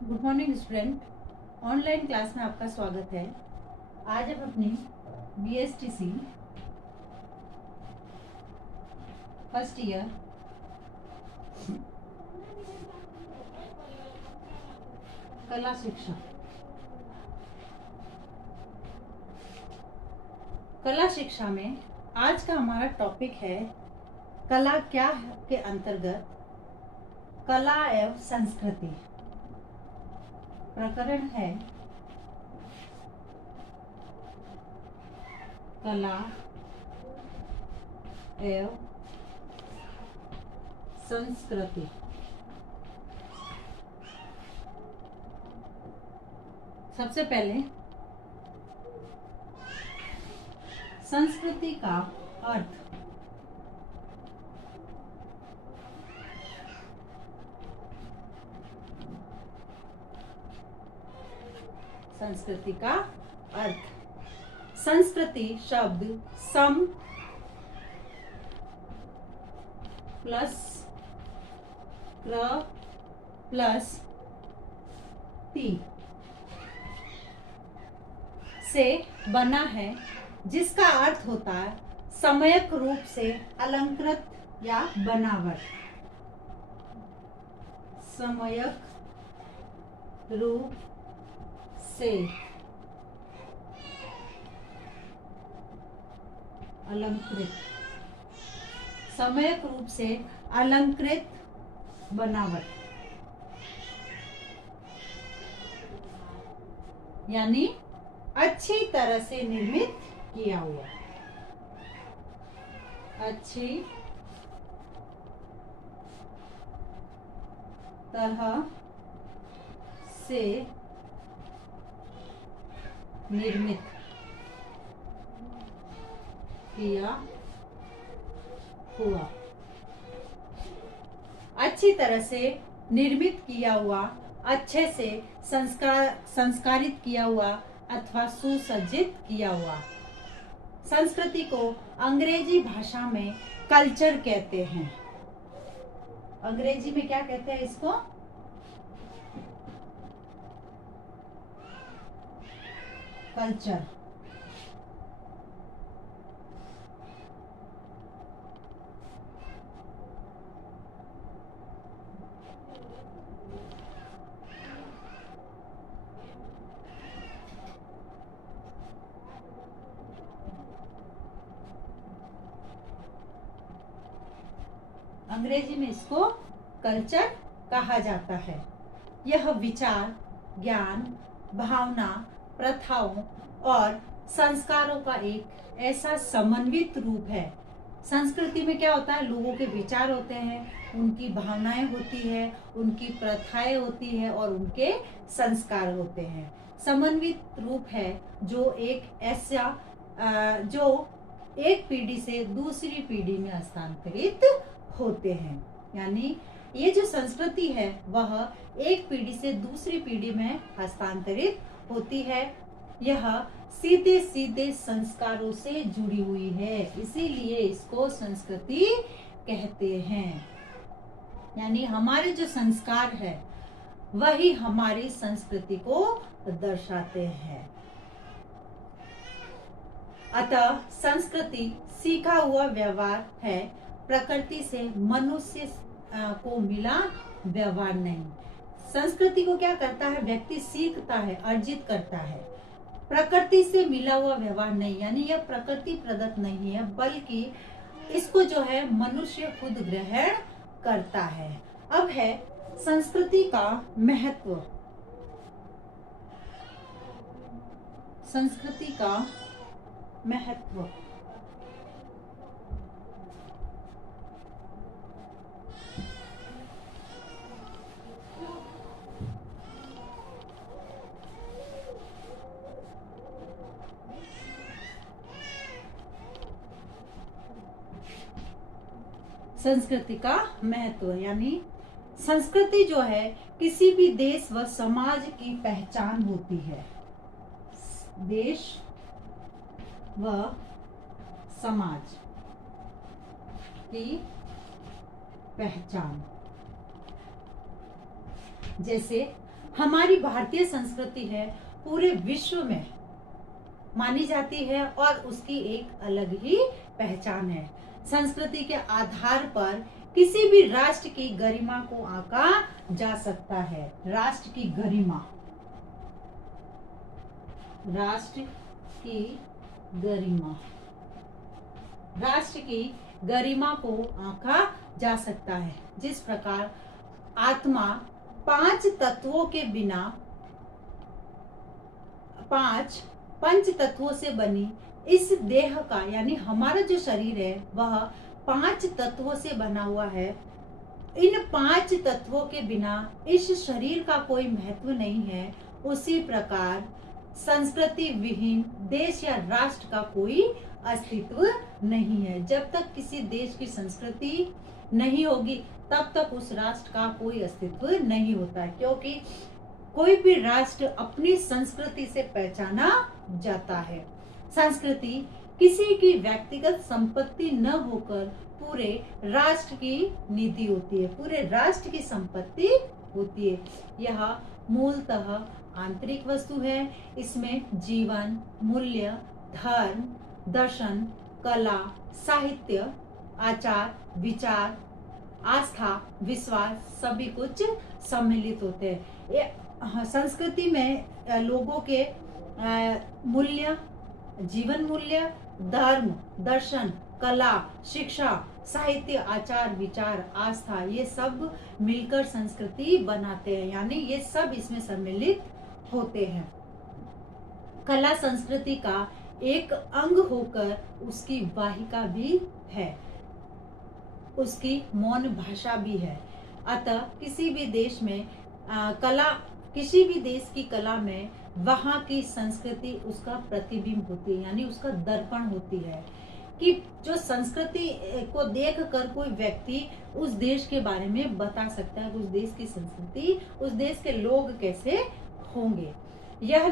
Good morning student. Online class में आपका स्वागत है। आज हम अपनी BSTC फर्स्ट ईयर कला शिक्षा में आज का हमारा टॉपिक है कला क्या है के अंतर्गत कला एवं संस्कृति। प्रकरण है कला एवं संस्कृति। सबसे पहले संस्कृति का अर्थ। संस्कृति का अर्थ। संस्कृति शब्द सम प्लस क्र प्लस ती से बना है, जिसका अर्थ होता है सम्यक रूप से अलंकृत या बनावट। सम्यक रूप से अलंकृत, सम्यक रूप से अलंकृत बनावट, यानी अच्छी तरह से निर्मित किया हुआ। अच्छी तरह से निर्मित किया हुआ। अच्छी तरह से निर्मित किया हुआ, अच्छे से संस्कारित किया हुआ अथवा सुसज्जित किया हुआ। संस्कृति को अंग्रेजी भाषा में कल्चर कहते हैं। अंग्रेजी में क्या कहते हैं इसको? कल्चर। अंग्रेजी में इसको कल्चर कहा जाता है। यह विचार, ज्ञान, भावना, प्रथाओं और संस्कारों का एक ऐसा समन्वित रूप है। संस्कृति में क्या होता है? लोगों के विचार होते हैं, उनकी भावनाएं होती है, उनकी प्रथाएं होती है और उनके संस्कार होते हैं। समन्वित रूप है जो एक ऐसा जो एक पीढ़ी से दूसरी पीढ़ी में हस्तांतरित होते हैं। यानी ये जो संस्कृति है वह एक पीढ़ी से दूसरी पीढ़ी में हस्तांतरित होती है। यह सीधे सीधे संस्कारों से जुड़ी हुई है, इसीलिए इसको संस्कृति कहते हैं। यानी हमारे जो संस्कार है वही हमारी संस्कृति को दर्शाते हैं। अतः संस्कृति सीखा हुआ व्यवहार है, प्रकृति से मनुष्य को मिला व्यवहार नहीं। संस्कृति को क्या करता है? व्यक्ति सीखता है, अर्जित करता है, प्रकृति से मिला हुआ व्यवहार नहीं। यानी यह प्रकृति प्रदत्त नहीं है, बल्कि इसको जो है मनुष्य खुद ग्रहण करता है। अब है संस्कृति का महत्व। संस्कृति का महत्व। संस्कृति का महत्व यानी संस्कृति जो है किसी भी देश व समाज की पहचान होती है। देश व समाज की पहचान। जैसे हमारी भारतीय संस्कृति है पूरे विश्व में मानी जाती है और उसकी एक अलग ही पहचान है। संस्कृति के आधार पर किसी भी राष्ट्र की गरिमा को आंका जा सकता है। राष्ट्र की गरिमा, राष्ट्र की गरिमा, राष्ट्र की गरिमा को आंका जा सकता है। जिस प्रकार आत्मा 5 तत्वों के बिना, 5 पंच तत्वों से बनी इस देह का, यानी हमारा जो शरीर है वह 5 तत्वों से बना हुआ है। इन 5 तत्वों के बिना इस शरीर का कोई महत्व नहीं है। उसी प्रकार संस्कृति विहीन देश या राष्ट्र का कोई अस्तित्व नहीं है। जब तक किसी देश की संस्कृति नहीं होगी तब तक उस राष्ट्र का कोई अस्तित्व नहीं होता है, क्योंकि कोई भी राष्ट्र अपनी संस्कृति से पहचाना जाता है। संस्कृति किसी की व्यक्तिगत संपत्ति न होकर पूरे राष्ट्र की निधि होती है, पूरे राष्ट्र की संपत्ति होती है। यह मूलतः आंतरिक वस्तु है। इसमें जीवन, मूल्य, धर्म, दर्शन, कला, साहित्य, आचार, विचार, आस्था, विश्वास सभी कुछ सम्मिलित होते हैं। ये संस्कृति में लोगों के मूल्य, जीवन मूल्य, धर्म, दर्शन, कला, शिक्षा, साहित्य, आचार, विचार, आस्था, ये सब मिलकर संस्कृति बनाते हैं, यानी ये सब इसमें सम्मिलित होते हैं। कला संस्कृति का एक अंग होकर उसकी वाहिका भी है, उसकी मौन भाषा भी है। अतः किसी भी देश में कला, किसी भी देश की कला में वहाँ की संस्कृति उसका प्रतिबिंब होती है, यानी उसका दर्पण होती है कि जो संस्कृति को देखकर कोई व्यक्ति उस देश के बारे में बता सकता है, उस देश की संस्कृति, उस देश के लोग कैसे होंगे। यह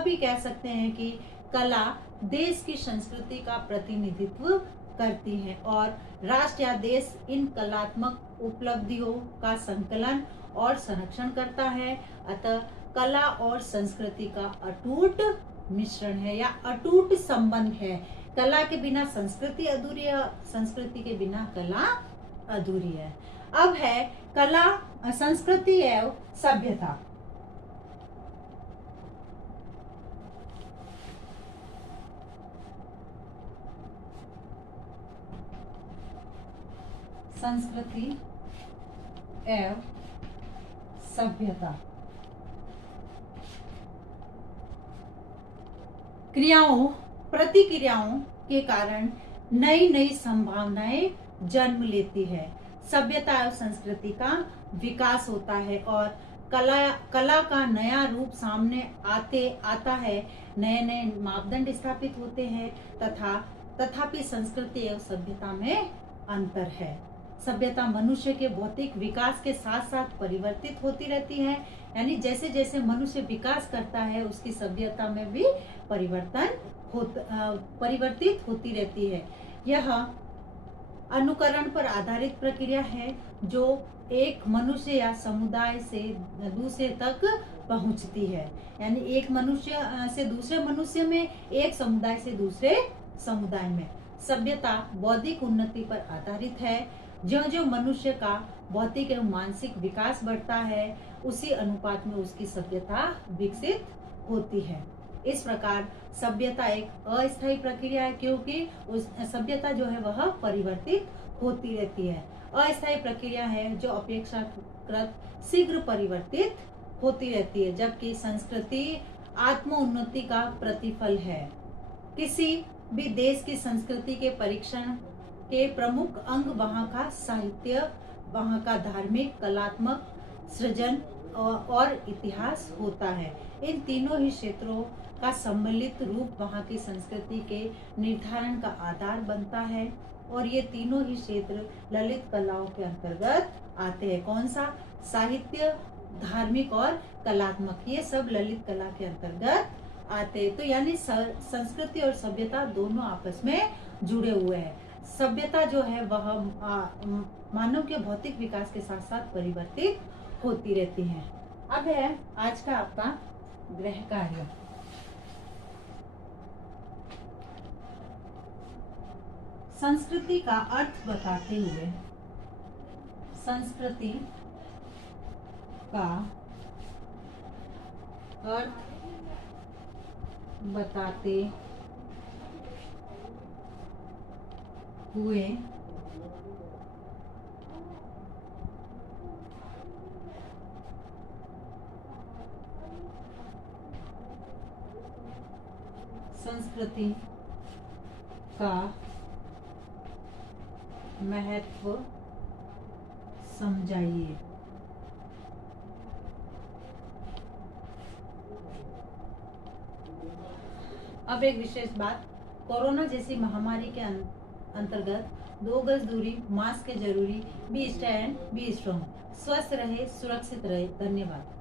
भी कह सकते हैं कि कला देश की संस्कृति का प्रतिनिधित्व करती है और राष्ट्र या देश इन कलात्मक उपलब्धियों का संकलन और संरक्षण करता है। अतः कला और संस्कृति का अटूट मिश्रण है या अटूट संबंध है। कला के बिना संस्कृति अधूरी है, संस्कृति के बिना कला अधूरी है। अब है कला, संस्कृति एवं सभ्यता। संस्कृति एवं सभ्यता। क्रियाओं, प्रतिक्रियाओं के कारण नई नई संभावनाएं जन्म लेती है। सभ्यता और संस्कृति का विकास होता है और कला का नया रूप सामने आता है। नए नए मापदंड स्थापित होते हैं तथापि संस्कृति और सभ्यता में अंतर है। सभ्यता मनुष्य के भौतिक विकास के साथ साथ परिवर्तित होती रहती है, यानी जैसे जैसे मनुष्य विकास करता है उसकी सभ्यता में भी परिवर्तित होती रहती है। यह अनुकरण पर आधारित प्रक्रिया है जो एक मनुष्य या समुदाय से दूसरे तक पहुंचती है, यानी एक मनुष्य से दूसरे मनुष्य में, एक समुदाय से दूसरे समुदाय में। सभ्यता बौद्धिक उन्नति पर आधारित है। जो मनुष्य का भौतिक एवं मानसिक विकास बढ़ता है उसी अनुपात में उसकी सभ्यता विकसित होती है। इस प्रकार सभ्यता एक अस्थायी प्रक्रिया है, क्योंकि उस सभ्यता जो है वह परिवर्तित होती रहती है। अस्थायी प्रक्रिया है जो अपेक्षाकृत शीघ्र परिवर्तित होती रहती है, जबकि संस्कृति आत्मोन्नति का प्रतिफल है। किसी भी देश की संस्कृति के परीक्षण के प्रमुख अंग वहाँ का साहित्य, वहाँ का धार्मिक, कलात्मक सृजन और इतिहास होता है। इन तीनों ही क्षेत्रों का सम्मिलित रूप वहाँ की संस्कृति के निर्धारण का आधार बनता है और ये तीनों ही क्षेत्र ललित कलाओं के अंतर्गत आते हैं। कौन सा? साहित्य, धार्मिक और कलात्मक, ये सब ललित कला के अंतर्गत आते हैं। तो यानी संस्कृति और सभ्यता दोनों आपस में जुड़े हुए हैं। सभ्यता जो है वह मानव के भौतिक विकास के साथ साथ परिवर्तित होती रहती है। अब है आज का आपका गृह कार्य। संस्कृति का अर्थ बताते हुए, संस्कृति का अर्थ बताते हुए संस्कृति का महत्व समझाइए। अब एक विशेष बात, कोरोना जैसी महामारी के अंतर्गत 2 गज दूरी, मास्क है जरूरी, बी स्टैंड बी स्ट्रॉन्ग, स्वस्थ रहे, सुरक्षित रहे। धन्यवाद।